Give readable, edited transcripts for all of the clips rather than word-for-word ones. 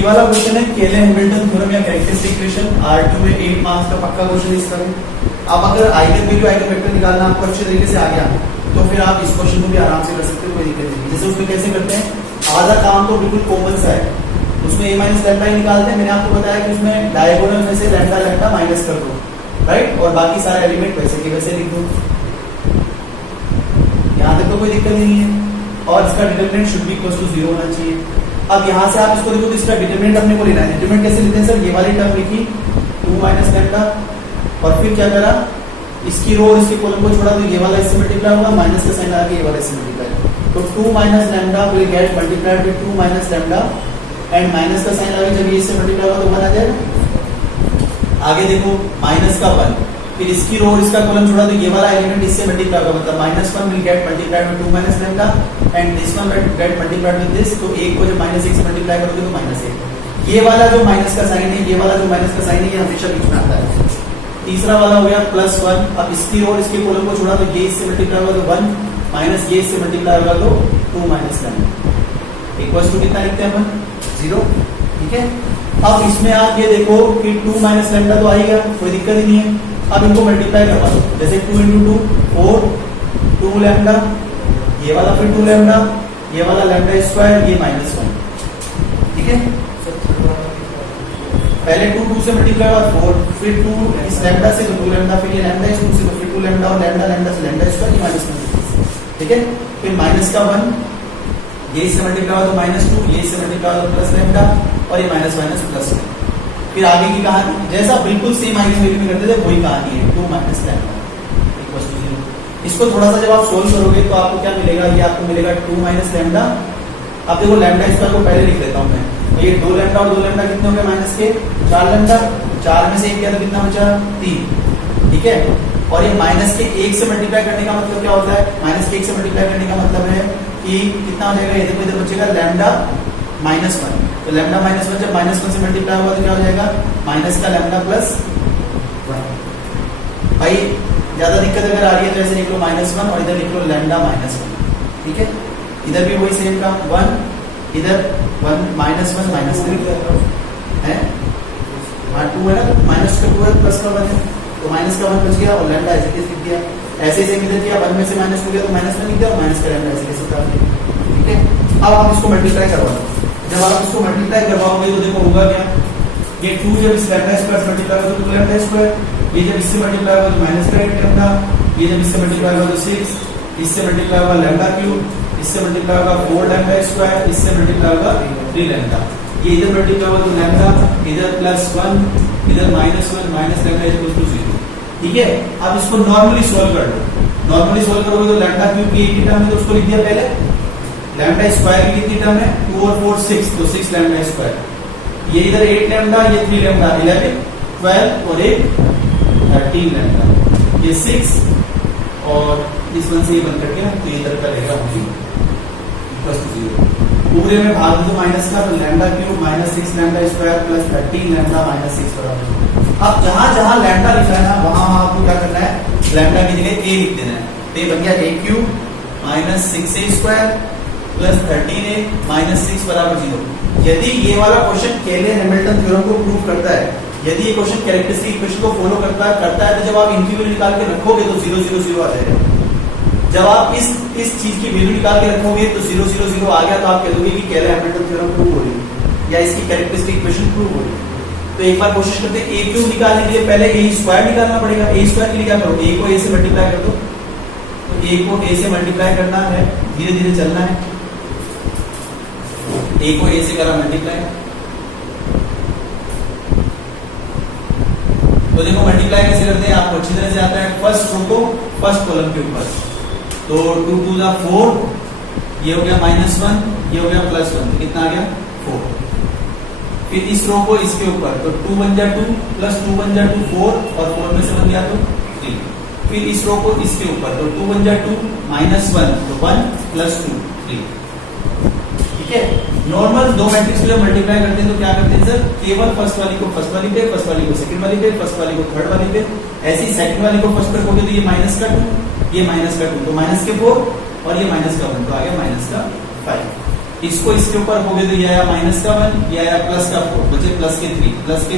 ये वाला क्वेश्चन है केले हैमिल्टन थ्योरम या कैरेक्टरिस्टिक इक्वेशन R2 में 8 मार्क्स का पक्का क्वेश्चन इसका भी। अब अगर आइगन वैल्यू आइगन वेक्टर निकालना आपको अच्छे तरीके से आ गया तो फिर आप इस क्वेश्चन को भी आराम से कर सकते हो, कोई दिक्कत नहीं। जैसे उसमें कैसे करते हैं, आधा काम तो बिल्कुल कॉमन सा है, उसमें a माइनस लैम्डा ही निकालते हैं। मैंने आपको बताया कि उसमें डायगोनल में से लैम्डा लैम्डा माइनस कर दो, राइट, और बाकी सारे एलिमेंट वैसे के वैसे लिख दो। यहाँ तक तो कोई दिक्कत नहीं है, और इसका determinant should be equal to 0 होना चाहिए। अब यहाँ से आप इसको देखो तो इसका डिटरमिनेंट अपने को लेना है। डिटरमिनेंट कैसे लेते हैं सर, ये वाली टर्म लिखी 2 माइनस लैम्डा, और फिर क्या करा, इसकी रो और इसके कॉलम को छोड़ा तो ये वाला इससे मल्टीप्लाई होगा, माइनस का साइन आके ये वाला इससे मल्टीप्लाई, तो 2 minus lambda will get multiplied with 2 minus lambda, and minus का साइन आगे जब ये इससे मल्टीप्लाई होगा तो 1 आ जाएगा। आगे देखो माइनस का 1, फिर इसकी रो और इसका कॉलम छोड़ा तो ये वाला एलिमेंट इससे मल्टीप्लाई होगा, मतलब -1 will get multiplied with 2 minus lambda and this one will get multiplied with this, तो एक को जब -1 से मल्टीप्लाई करोगे तो -1। ये वाला जो माइनस का साइन है, ये वाला जो माइनस का साइन है, ये हमेशा बीच में आता है। तीसरा वाला हो गया +1, अब इसकी रो और इसके कॉलम को छोड़ा तो ये इससे मल्टीप्लाई होगा तो 1, माइनस ये इससे मल्टीप्लाई होगा तो 2 माइनस लैम्डा इक्वल्स टू कितना लिखते हैं अपन, 0, ठीक है। अब इसमें आप ये देखो कि 2 माइनस लैम्डा तो आ ही गया, कोई दिक्कत ही नहीं है। अब इनको मल्टीप्लाई करवा दो, जैसे 2 × 2 4, 2 लैम्डा, ये वाला फिर 2 लैम्डा, ये वाला लैम्डा स्क्वायर, ये -1, ठीक है। पहले 2 से मल्टीप्लाई हुआ 4, फिर 2 इस लैम्डा से तो 2 लैम्डा, फिर ये लैम्डा इस 2 से तो फिर 2 लैम्डा, और लैम्डा लैम्डा से लैम्डा स्क्वायर, ये -1, ठीक है। फिर माइनस का 1, ये इससे मल्टीप्लाई हुआ तो -2, ये इससे मल्टीप्लाई हुआ तो प्लस लैम्डा, और ये माइनस माइनस प्लस। फिर आगे की कहानी जैसा बिल्कुल सेम आइगन वैल्यू में करते थे वही कहानी है, 2 माइनस लैम्डा इक्वल्स टू 0। इसको थोड़ा सा जब आप सोल्व करोगे तो आपको क्या मिलेगा, ये आपको मिलेगा 2 माइनस लैम्डा। अब देखो लैम्डा स्क्वायर को पहले लिख देता हूं मैं, तो ये 2 लैम्डा और 2 लैम्डा कितने हो गए माइनस के, 4 लैम्डा, 4 में से 1 गया तो कितना बचा, 3, ठीक है। और ये माइनस के 1 से मल्टीप्लाई करने का मतलब क्या होता है, माइनस के 1 से मल्टीप्लाई करने का मतलब है कि कितना हो जाएगा, ये देखो इधर बचेगा लैम्डा -1, तो लैम्डा -1 जब -1 से मल्टीप्लाई हुआ तो क्या हो जाएगा, माइनस का लैम्डा प्लस 1। भाई ज्यादा दिक्कत अगर आ रही है तो ऐसे लिख लो -1 और इधर लिख लो लैम्डा -1, ठीक है। इधर भी वही सेम काम, 1 इधर 1 -1 है, हाँ 2 है ना, तो माइनस का 2 है, प्लस का 1 है, तो माइनस का 1 बच गया और लैम्डा ऐसे कैसे लिख दिया, ऐसे ऐसे इधर किया, 1 में से माइनस हो गया तो माइनस में लिख दिया, और माइनस का लैम्डा ऐसे कैसे उतार दिया, ठीक है। अब आप इसको मल्टीप्लाई करवा दो, जब आप इसको मल्टीप्लाई करवाओगे तो देखो होगा क्या, ये 2 जब इस लैम्डा स्क्वायर से मल्टीप्लाई होगा तो 2 लैम्डा स्क्वायर, ये जब इससे मल्टीप्लाई होगा तो -8 लैम्डा, ये जब इससे मल्टीप्लाई होगा तो 6, इससे मल्टीप्लाई होगा लैम्डा क्यूब, इससे मल्टीप्लाई होगा 4 लैम्डा स्क्वायर, इससे मल्टीप्लाई होगा 3 लैम्डा, ये इधर मल्टीप्लाई होगा तो लैम्डा, इधर +1, इधर -1 माइनस लैम्डा इक्वल टू 0, ठीक है। अब इसको नॉर्मली सोल्व कर लो, नॉर्मली सोल्व करोगे तो लैम्डा क्यूब की 80 टर्म है तो उसको लिख दिया पहले, लैम्डा स्क्वायर की कितनी टर्म है, 2 और 4 6, तो 6 लैम्डा स्क्वायर, ये इधर 8 लैम्डा, ये 3 लैम्डा, 11 12 और 1 13 लैम्डा, ये 6 और इस वन से ये बन करके ना, तो ये इधर का रहेगा 0। पूरे में भाग दो माइनस का, तो lambda cube -6 lambda square plus 13 lambda -6 बराबर। अब जहां जहां लैम्डा लिखा है ना वहां आपको क्या करना है, लैम्डा की जगह a लिख देना है, तो ये बन गया a cube -6a square plus 13a -6 बराबर 0। यदि ये वाला क्वेश्चन केले हैमिल्टन थ्योरम को प्रूव करता है, यदि ये क्वेश्चन कैरेक्टरिस्टिक इक्वेशन को फॉलो करता है तो जब आप इनकी वैल्यू निकाल के रखोगे तो 0 0 0 आ जाएगा। जब आप इस चीज की वैल्यू निकाल के रखोगे तो 0 0 0 आ गया तो आप कह दोगे कि केले हैमिल्टन थ्योरम प्रूव हो रही है या इसकी कैरेक्टरिस्टिक इक्वेशन प्रूव हो रही है। तो एक बार कोशिश करते हैं, a क्यूब निकालने के लिए पहले a स्क्वायर निकालना पड़ेगा। a स्क्वायर के लिए क्या करो, a को a से मल्टीप्लाई कर दो, तो a को a से मल्टीप्लाई करना है, धीरे धीरे चलना है, a को a से करा मल्टीप्लाई, तो देखो मल्टीप्लाई कैसे करते हैं आपको अच्छी तरह से आता है। फर्स्ट रो को फर्स्ट कॉलम के ऊपर, तो 2 2 जा 4, ये हो गया -1, ये हो गया +1, कितना आ गया 4। फिर इस रो को इसके ऊपर, तो 2 1 जा 2 प्लस 2 1 जा 2 4, और 4 में से बन गया तो 3। फिर इस रो को इसके ऊपर, तो 2 1 जा 2 -1, तो 1 + 2 3, ठीक है। नॉर्मल दो मैट्रिक्स को जब मल्टीप्लाई करते हैं तो क्या करते हैं सर, केवल फर्स्ट वाली को फर्स्ट वाली पे, फर्स्ट वाली को सेकंड वाली पे, फर्स्ट वाली को थर्ड वाली पे, ऐसी सेकंड वाली को फर्स्ट पे रखोगे तो ये -2, ये -2, तो -4 और ये -1, तो आ गया -5। इसको इसके ऊपर हो गया तो ये आया माइनस का 1, ये आया प्लस का 4, बचे प्लस के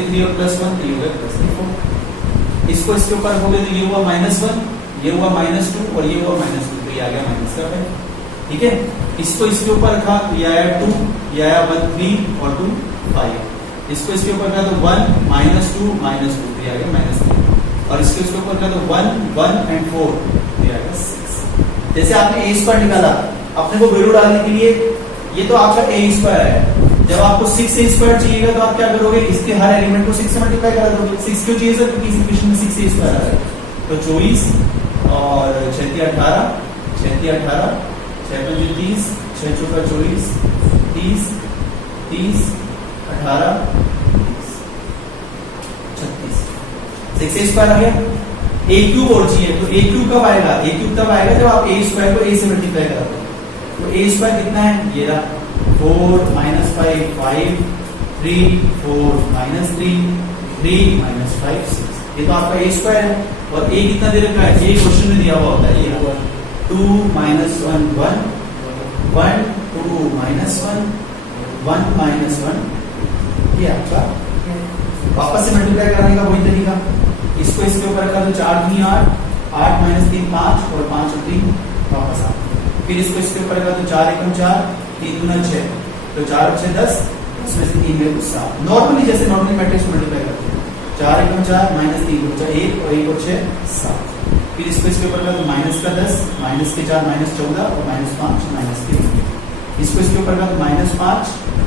3 और प्लस 1 तो ये हो गया प्लस के 4। इसको इसके ऊपर हो गया तो ये हुआ -1, ये हुआ -2 और ये हुआ -2 तो ये आ गया माइनस का 5। ठीक है, इसको इसके ऊपर रखा तो ये आया 2, ये आया 1 3 और 2 5। इसको इसके ऊपर रखा तो 1 -2 -2 तो ये आ गया -3 और इसके उसके ऊपर रखा तो 1 1 एंड 4 तो ये आ गया 6। जैसे आपने a स्क्वायर निकाला, अपने को वैल्यू डालने के लिए ये तो आपका a स्क्वायर है। जब आपको 6a स्क्वायर चाहिएगा तो आप क्या करोगे, इसके हर एलिमेंट को 6 से मल्टीप्लाई करा दोगे। 6 क्यों चाहिए सर, क्योंकि इस इक्वेशन में 6a स्क्वायर आ रहा है। तो 24 और 6 × 18 6 × 18 6 × 30 6 × 4 24 30 30 18 36 6a स्क्वायर आ गया। a क्यूब और चाहिए तो a क्यूब कब आएगा, a क्यूब तब आएगा जब आप a स्क्वायर को a से मल्टीप्लाई कराओगे। तो a स्क्वायर कितना है, ये रहा 4 - 5 5 3 4 - 3 3 - 5 6। ये तो आपका a स्क्वायर है और a कितना दे रखा है, ये क्वेश्चन में दिया हुआ होता है। ये 2 - 1 1 1 2 - 1 1 - 1 ये आपका वापस से मल्टीप्लाई कराने का वही तरीका। इसको इसके ऊपर रखा तो 4 3 8 8 - 3 5 और 5 और 3 वापस आ। फिर इसको इसके ऊपर रखा तो 4 1 4 3 2 6 तो 4 और 6 10 उसमें से 3 में 7। नॉर्मली जैसे नॉर्मली मैट्रिक्स मल्टीप्लाई करते हैं 4 1 4 -3 बचा 1 और 1 और 6 7। फिर इसको इसके ऊपर रखा तो -10 -4 -14 और -5 -3। इसको इसके ऊपर रखा तो -5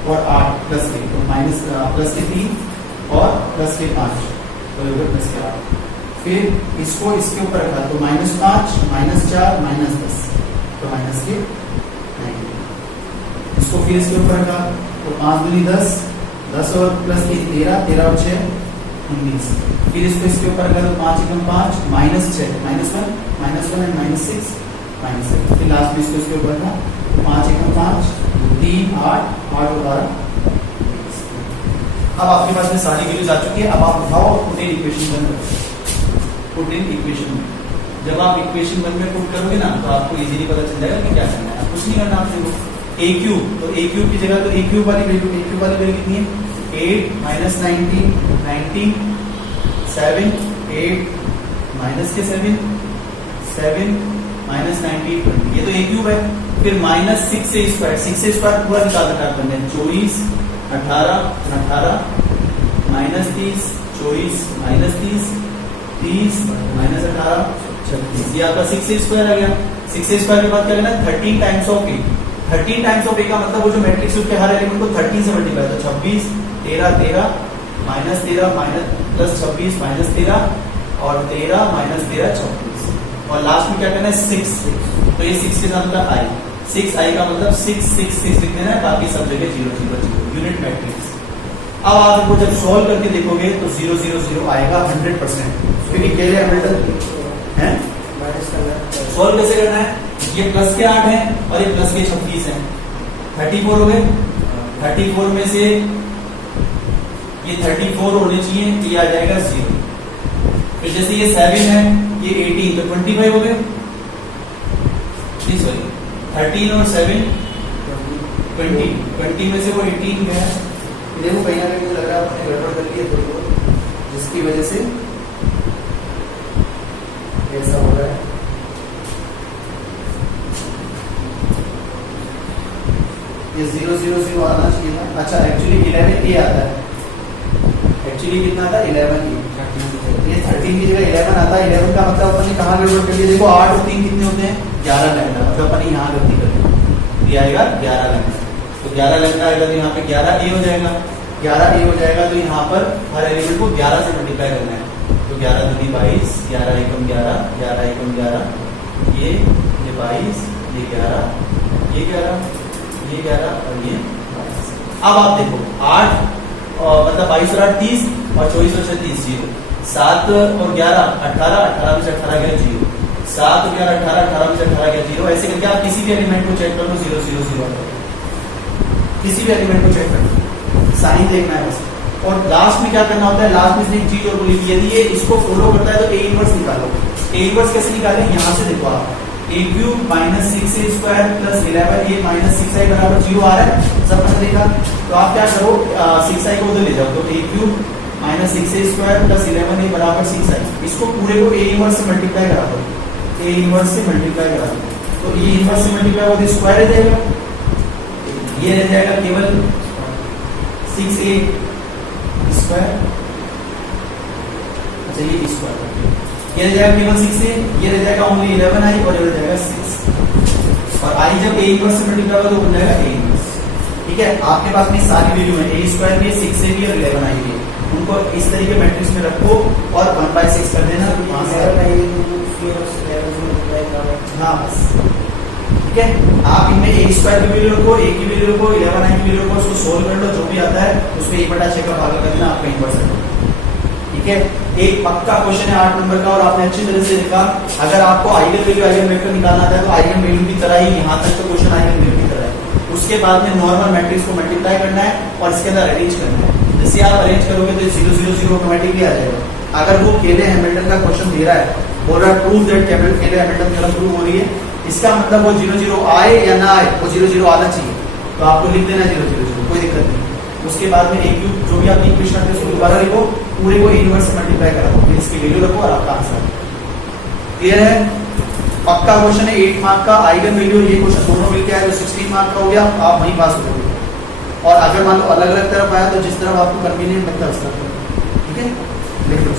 और 8 प्लस के तो प्लस के 3 और प्लस के 5 तो प्लस के 8। फिर इसको इसके ऊपर रखा तो -5 -4 -10 तो माइनस के 9। इसको फिर इसके ऊपर रखा तो 5 दूनी 10 10 और प्लस 3 13 13 और 6 19। फिर इसको इसके ऊपर रखा तो 5 1 5 -6 -1 एंड -6 -7। फिर लास्ट में इसको इसके ऊपर रखा तो 5 1 5 3 8 8 और 12। अब आपके पास में सारी वैल्यूज आ चुकी है। अब आप उठाओ put in equation 1 put in equation 1। जब आप इक्वेशन 1 में पुट करोगे ना तो आपको इजीली पता चल जाएगा कि क्या करना है। कुछ नहीं करना आपने, a क्यूब तो a क्यूब की जगह तो a क्यूब वाली वैल्यू कितनी है 8 - 19 19 7 8 माइनस के 7 7 -19 20 ये तो a क्यूब है। फिर -6a स्क्वायर पूरा निकाल रखा है हमने 24 18 18 -30 24 -30 30 -18 36। ये आपका 6a स्क्वायर आ गया। 6a स्क्वायर के बाद क्या करना है 13 times of a। 13 times of a का मतलब वो जो मैट्रिक्स उसके हर एलिमेंट को 13 से मल्टीप्लाई तो 26 13 13 -13 प्लस 26 -13 और 13 -13 26 और लास्ट में क्या करना है 6। तो ये 6 के साथ होता है i। 6i का मतलब 6 6 6 लिख देना है, बाकी सब जगह 0 0 0 यूनिट मैट्रिक्स। अब आप इनको जब सॉल्व करके देखोगे तो 0 0 0 आएगा 100%। क्योंकि केले हैमिल्टन है सॉल्व कैसे करना है, ये प्लस के 8 है और ये प्लस के 26 है 34 हो गए। 34 में से ये 34 होने चाहिए, ये आ जाएगा 0। फिर जैसे ये 7 है ये 18 तो 25 हो गए। नहीं सॉरी 13 और 7 20 में से वो 18 गया। देखो कहीं ना कहीं लग रहा है आपने गड़बड़ कर ली है थोड़ी बहुत, जिसकी वजह से ऐसा हो रहा है। ये 0 0 0 आना चाहिए था। अच्छा एक्चुअली 11 ए आता है। एक्चुअली कितना आता है 11 ए। ये 13 की जगह 11 आता है। 11 का मतलब अपन ने कहाँ गड़बड़ कर लिया, देखो 8 और 3 कितने होते हैं 11 लैम्डा, मतलब अपन यहाँ गलती कर दी। ये आएगा 11 लैम्डा, तो 11 लैम्डा आएगा तो यहाँ पे 11 ए हो जाएगा। 11 ए हो जाएगा तो यहाँ पर हर एलिमेंट को 11 से मल्टीप्लाई करना है। तो 11 दूनी 22 11 एकम 11 11 एकम 11 ये 22 ये 11 ये 11 ये 11 और ये 22। अब आप देखो 8 मतलब 22 और 8 30 और 24 और 36 0 7 और 11 18 18 में से 18 गया 0 7 और 11 18 18 में से 18 गया 0। ऐसे करके आप किसी भी एलिमेंट को चेक कर लो 0 0 0 किसी भी एलिमेंट को चेक कर लो, साइन देखना है बस। और लास्ट में क्या करना होता है, लास्ट में एक चीज और बोली थी, यदि ये इसको फॉलो करता है तो ए इनवर्स निकालो। ए इनवर्स कैसे निकालें, यहाँ से देखो आप a cube minus 6a square plus 11a minus 6i बराबर 0 आ रहा है, सब पता देखा। तो आप क्या करो, 6i को उधर ले जाओ, तो a cube minus 6a square plus 11a बराबर 6i, इसको पूरे को a इनवर्स से मल्टीप्लाई करा दो, a इनवर्स से मल्टीप्लाई करा दो, तो a इनवर्स से मल्टीप्लाई होगा तो स्क्वायर रह जाएगा, ये रह जाएगा केवल 6a स्क्वायर, अच्छा ये स्क्वायर, ये रह जाएगा केवल 6a, ये रह जाएगा ओनली 11i और ये रह जाएगा 6, और i जब a इनवर्स से मल्टीप्लाई होगा तो बन जाएगा a इनवर्स। ठीक है, आपके पास में सारी वैल्यू है, a स्क्वायर भी, 6a भी और 11i भी, उनको इस तरीके मैट्रिक्स में रखो और 1/6 कर देना, वहां से हाँ बस। ठीक है, आप इनमें a स्क्वायर की वैल्यू रखो, a की वैल्यू रखो, 11i की वैल्यू रखो, उसको सोल्व कर लो, जो भी आता है उसमें 1/6 का भाग कर देना, आपका इनवर्स है। ठीक है, एक पक्का क्वेश्चन है 8 नंबर का, और आपने अच्छी तरह से लिखा। अगर आपको आइगन वैल्यू आइगन वेक्टर निकालना था तो आइगन वैल्यू की तरह ही यहाँ तक तो क्वेश्चन आइगन वैल्यू की तरह है, उसके बाद में नॉर्मल मैट्रिक्स को मल्टीप्लाई करना है और इसके अंदर अरेंज करना है। जैसे आप अरेंज करोगे तो 0 0 0 ऑटोमेटिकली आ जाएगा। अगर वो केले हैमिल्टन का क्वेश्चन दे रहा है, बोल रहा है प्रूव दैट केले हैमिल्टन थ्योरम प्रूव हो रही है, इसका मतलब वो 0 0 आए या ना आए, वो 0 0 आना चाहिए, तो आपको लिख देना 0 0 0, कोई दिक्कत नहीं। उसके बाद में a क्यूब जो भी आपकी इक्वेशन आती है उसको दोबारा लिखो, पूरे को इनवर्स से मल्टीप्लाई करो, फिर इसकी वैल्यू रखो और आपका आंसर क्लियर है। पक्का क्वेश्चन है 8 मार्क का, आइगन वैल्यू ये क्वेश्चन दोनों मिलके आए तो 16 मार्क का हो गया, आप वहीं पास हो जाओगे। और अगर मान लो अलग अलग तरफ आया तो जिस तरफ आपको कन्वीनियंट लगता है उस तरफ, ठीक है, लिख लो।